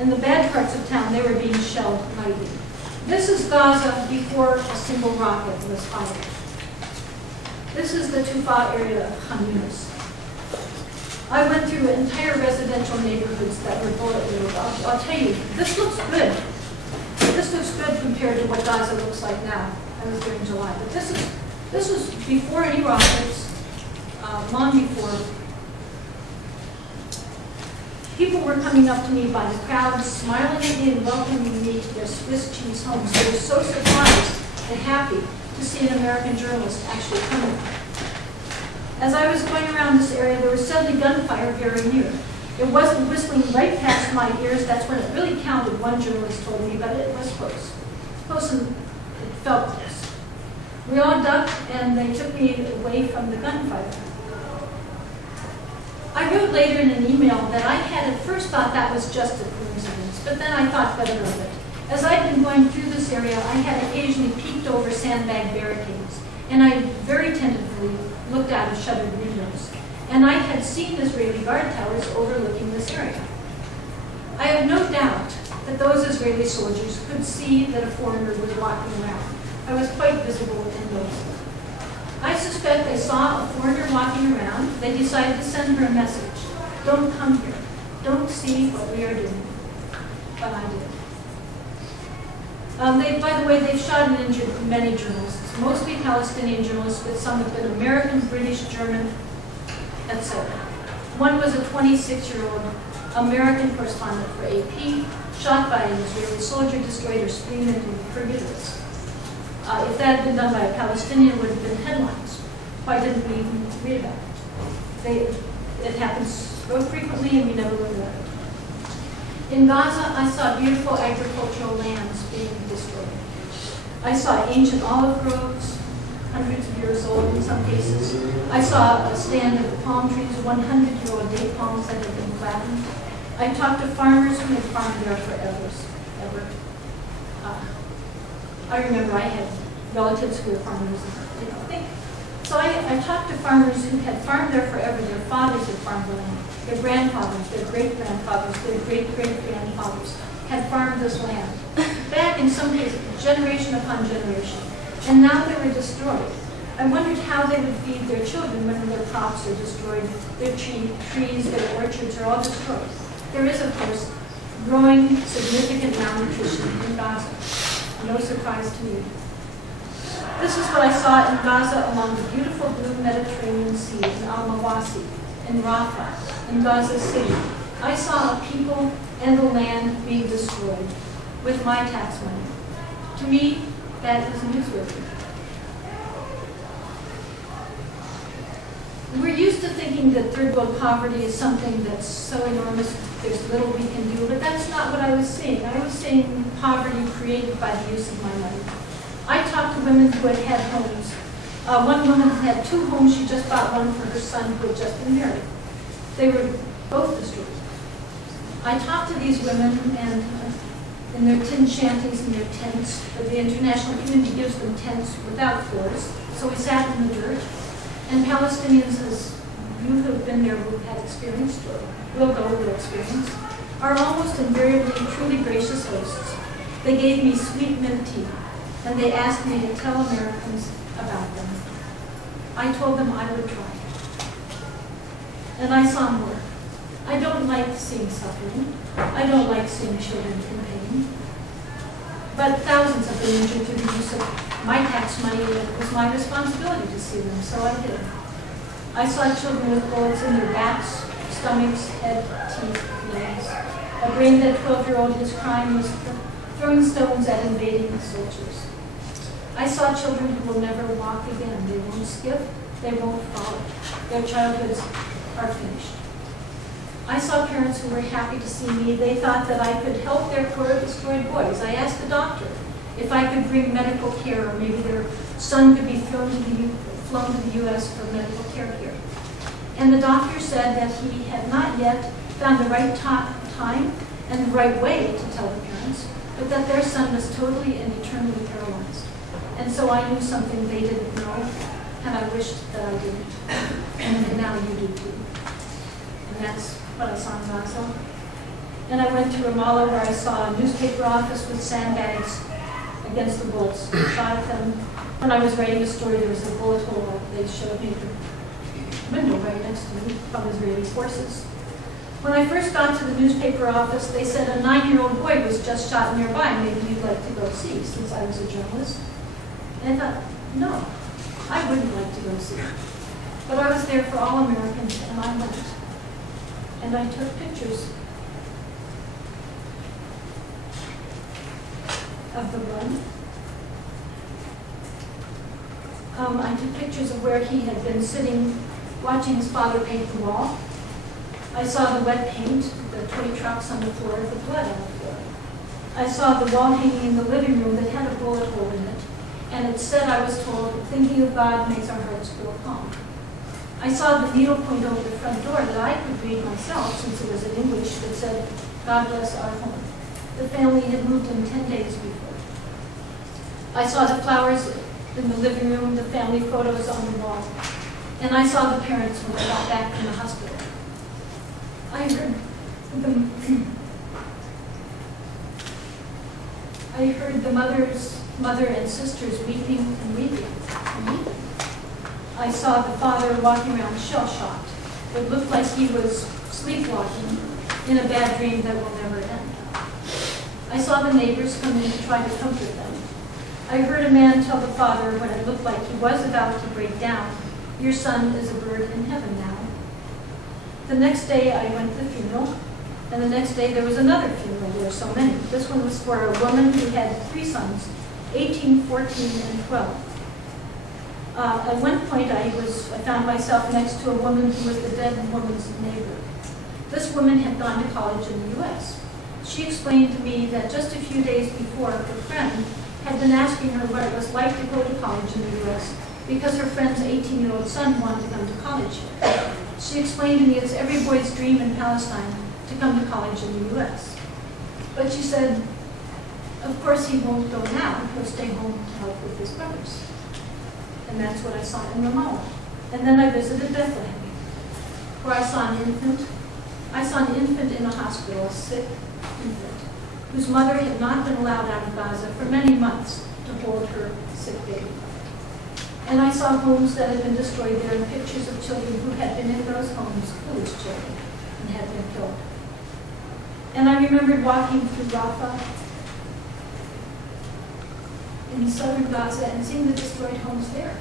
In the bad parts of town, they were being shelled nightly. This is Gaza before a single rocket was fired. This is the Tufa area of Khan Yunis. I went through entire residential neighborhoods that were bullet-riddled. I'll tell you, this looks good. This looks good compared to what Gaza looks like now. I was there in July. But this was before any rockets, long before. People were coming up to me by the crowd, smiling at me and welcoming me to their Swiss cheese homes. They were so surprised and happy to see an American journalist actually coming. As I was going around this area, there was suddenly gunfire very near. It wasn't whistling right past my ears. That's when it really counted, one journalist told me, but it was close. Close, and it felt close. We all ducked, and they took me away from the gunfire. I wrote later in an email that I had at first thought that was just a coincidence, but then I thought better of it. As I'd been going through this area, I had occasionally peeked over sandbag barricades, and I very tentatively looked out of shuttered windows. And I had seen Israeli guard towers overlooking this area. I have no doubt that those Israeli soldiers could see that a foreigner was walking around. I was quite visible and noticeable. I suspect they saw a foreigner walking around. They decided to send her a message. Don't come here. Don't see what we are doing. But I did. By the way, they've shot and injured many journalists, mostly Palestinian journalists, but some have been American, British, German, etc. One was a 26-year-old American correspondent for AP, shot by an Israeli soldier, destroyed her spleen into her uterus. If that had been done by a Palestinian, it would have been headlines. Why didn't we even read about it? It happens so frequently, and we never learn about it. In Gaza, I saw beautiful agricultural lands being destroyed. I saw ancient olive groves, hundreds of years old in some cases. I saw a stand of palm trees, 100-year-old date palms that had been flattened. I talked to farmers who had farmed there forever. I remember I had relatives who were farmers. So I talked to farmers who had farmed there forever. Their fathers had farmed land. Their grandfathers, their great-grandfathers, their great-great-grandfathers had farmed this land. Back in some cases, generation upon generation. And now they were destroyed. I wondered how they would feed their children when their crops are destroyed, their trees, their orchards are all destroyed. There is, of course, growing significant malnutrition in Gaza. No surprise to me. This is what I saw in Gaza along the beautiful blue Mediterranean Sea in Al-Mawasi, in Rafah, in Gaza City. I saw a people and the land being destroyed with my tax money. To me, that is newsworthy. We're used to thinking that third world poverty is something that's so enormous there's little we can do, but that's not what I was seeing. I was seeing poverty created by the use of my money. I talked to women who had had homes. One woman had 2 homes. She just bought one for her son who had just been married. They were both destroyed. I talked to these women, and in their tin shanties and their tents, the international community gives them tents without floors, so we sat in the dirt. And Palestinians, as you who have been there, who have had experience, or will go with their experience, are almost invariably truly gracious hosts. They gave me sweet mint tea, and they asked me to tell Americans about them. I told them I would try. And I saw more. I don't like seeing suffering. I don't like seeing children in pain. But thousands have been injured through the use of my tax money, and it was my responsibility to see them, so I did. I saw children with bullets in their backs, stomachs, head, teeth, legs. A brain-dead 12-year-old whose crime was throwing stones at invading soldiers. I saw children who will never walk again. They won't skip, they won't follow. Their childhoods are finished. I saw parents who were happy to see me. They thought that I could help their poor destroyed boys. I asked the doctor if I could bring medical care, or maybe their son could be flown to the U.S. for medical care here. And the doctor said that he had not yet found the right time and the right way to tell the parents, but that their son was totally and eternally paralyzed. And so I knew something they didn't know, and I wished that I didn't. And now you do too. And that's what I saw in Gaza. And I went to Ramallah where I saw a newspaper office with sandbags against the bullets. Shot at them. When I was writing a story, there was a bullet hole. They showed me the window right next to me from Israeli forces. When I first got to the newspaper office, they said a 9-year-old boy was just shot nearby. Maybe you'd like to go see, since I was a journalist. And I thought, no, I wouldn't like to go see. But I was there for all Americans, and I went. And I took pictures of the run. I took pictures of where he had been sitting, watching his father paint the wall. I saw the wet paint, the toy trucks on the floor, the blood on the floor. I saw the wall hanging in the living room that had a bullet hole in it. And it said, I was told, thinking of God makes our hearts grow calm. I saw the needle point over the front door that I could read myself, since it was in English, that said, God bless our home. The family had moved in 10 days before. I saw the flowers in the living room, the family photos on the wall. And I saw the parents when they got back from the hospital. I heard the mother and sisters weeping and weeping and weeping. I saw the father walking around shell-shocked. It looked like he was sleepwalking in a bad dream that will never end. I saw the neighbors come in to try to comfort them. I heard a man tell the father when it looked like he was about to break down, your son is a bird in heaven now. The next day I went to the funeral, and the next day there was another funeral. There were so many. This one was for a woman who had 3 sons, 18, 14, and 12. At one point I found myself next to a woman who was the dead woman's neighbor. This woman had gone to college in the U.S. She explained to me that just a few days before, her friend had been asking her what it was like to go to college in the U.S. because her friend's 18-year-old son wanted to come to college here. She explained to me it's every boy's dream in Palestine to come to college in the U.S. But she said, of course he won't go now, he'll stay home to help with his brothers. And that's what I saw in Ramallah. And then I visited Bethlehem, where I saw an infant. I saw an infant in a hospital, a sick infant, whose mother had not been allowed out of Gaza for many months to hold her sick baby. And I saw homes that had been destroyed there and pictures of children who had been in those homes, foolish children, and had been killed. And I remembered walking through Rafah in southern Gaza and seeing the destroyed homes there.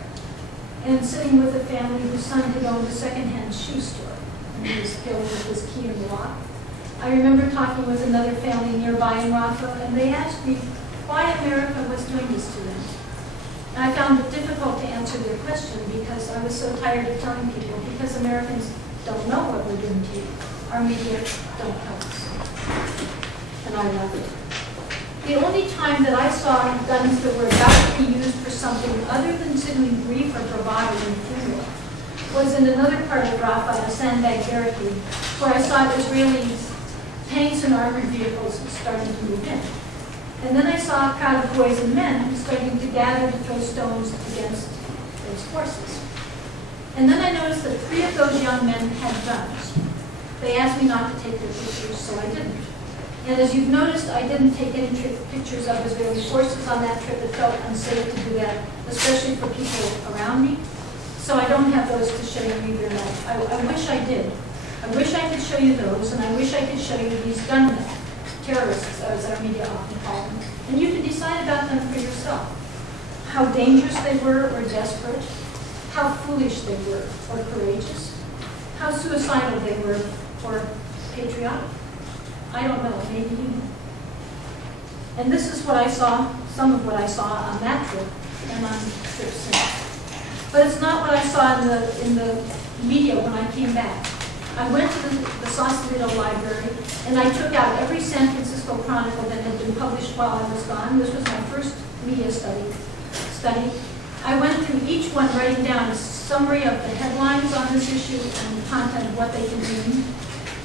And sitting with a family whose son had owned a second-hand shoe store, and he was killed with his key in the lock. I remember talking with another family nearby in Rafah, and they asked me why America was doing this to them. And I found it difficult to answer their question because I was so tired of telling people, because Americans don't know what we're doing to you. Our media don't tell us. And I love it. The only time that I saw guns that were about to be used for something other than signaling grief or bravado in the funeral was in another part of Rafah, a sandbag barricade, where I saw Israeli tanks and armored vehicles starting to move in. And then I saw a crowd of boys and men starting to gather to throw stones against those forces. And then I noticed that 3 of those young men had guns. They asked me not to take their pictures, so I didn't. And as you've noticed, I didn't take any pictures of Israeli forces on that trip. It felt unsafe to do that, especially for people around me. So I don't have those to show you either. I wish I did. I wish I could show you those, and I wish I could show you these gunmen, terrorists, as our media often call them. And you can decide about them for yourself. How dangerous they were or desperate, how foolish they were or courageous, how suicidal they were or patriotic. I don't know, maybe you know. And this is what I saw, some of what I saw on that trip and on trips since. But it's not what I saw in the media when I came back. I went to the Sausalito Library and I took out every San Francisco Chronicle that had been published while I was gone. This was my first media study. I went through each one writing down a summary of the headlines on this issue and the content of what they contained.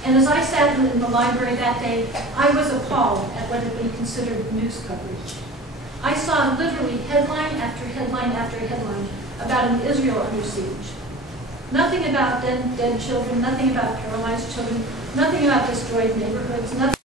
And as I sat in the library that day, I was appalled at what had been considered news coverage. I saw literally headline after headline after headline about an Israel under siege. Nothing about dead children, nothing about paralyzed children, nothing about destroyed neighborhoods, nothing